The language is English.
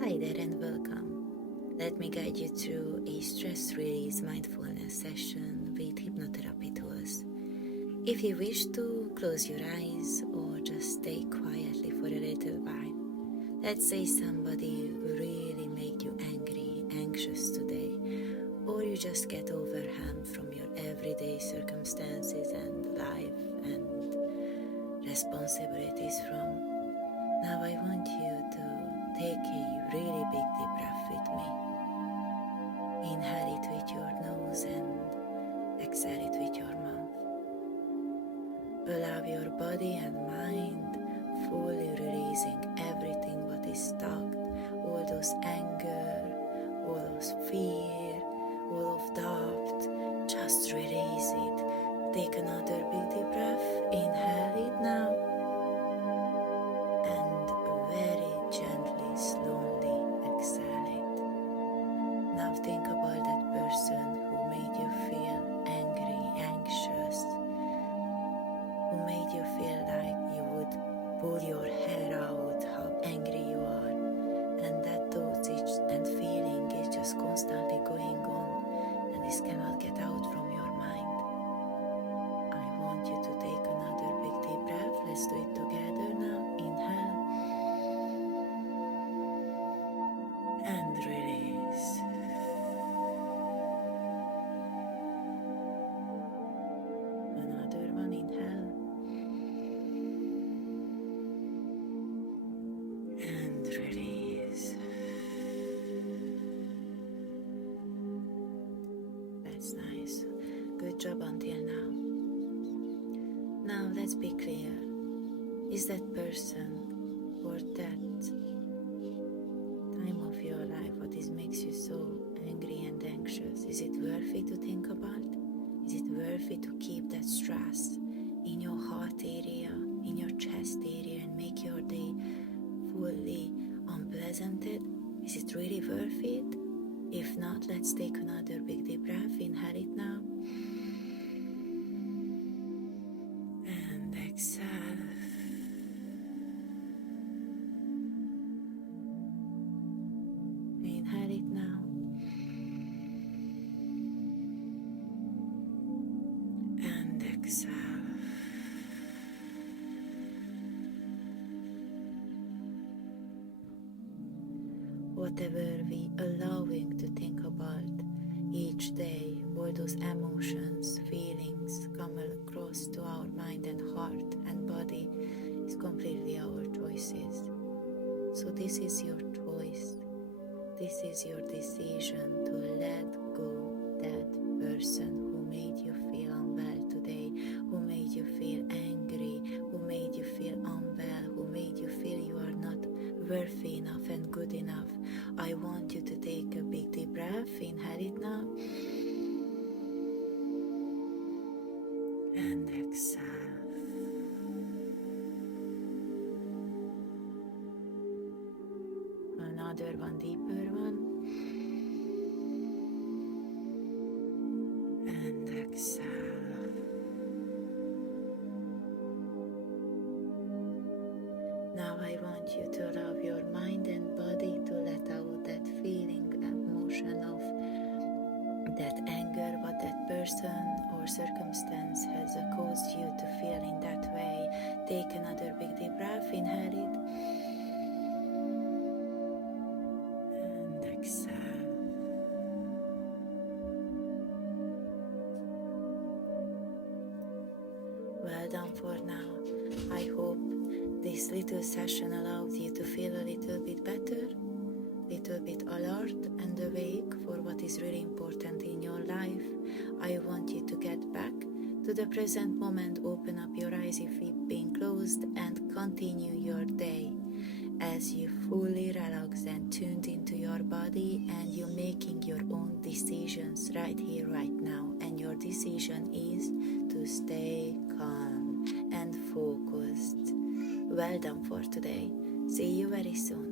Hi there and welcome. Let me guide you through a stress release mindfulness session with hypnotherapy tools. If you wish to, close your eyes or just stay quietly for a little while. Let's say somebody really make you angry, anxious today, or you just get overwhelmed from your everyday circumstances and life and responsibilities from. Now I want you to take a really big deep breath with me. Inhale it with your nose and exhale it with your mouth. Allow your body and mind fully releasing everything what is stuck, all those anger, all those fear, all of doubt. Just release it. Take another big deep breath. Inhale it now. Now think about that person who made you feel angry, anxious, who made you feel like you would pull your hair out, how angry you are, and that thought and feeling is just constantly going on, and this cannot get out from your mind. I want you to take another big deep breath. Let's do it together now. Inhale and release. Another one, inhale and release. That's nice. Good job until now. Now let's be clear. Is that person or that time of your life what makes you so angry and anxious, is it worth it to think about? Is it worth it to keep that stress in your heart area, in your chest area, and make your day fully unpleasanted? Is it really worth it? If not, let's take another big deep breath. Inhale it now. And exhale. Inhale it now. And exhale. Whatever we allowing to think about each day, all those emotions, feelings come across to our mind and heart and body is completely our choices. So this is your choice. This is your decision to let go that person who made you feel unwell today, who made you feel angry, who made you feel unwell, who made you feel you are not worthy enough and good enough. I want you to take a big deep breath. Inhale it now. And exhale. Another one, deeper one. And exhale. Now I want you to allow your mind and body to let out that feeling, emotion of that anger, what that person or circumstance has caused you to feel in that way. Take another big deep breath. Inhale it. And exhale. Well done for now. I hope this little session allowed you to feel a little bit better, little bit alert and awake for what is really important in your life. I want you to get back to the present moment, open up your eyes if you've been closed, and continue your day as you fully relax and tuned into your body, and you're making your own decisions right here, right now. And your decision is to stay calm and focused. Well done for today. See you very soon.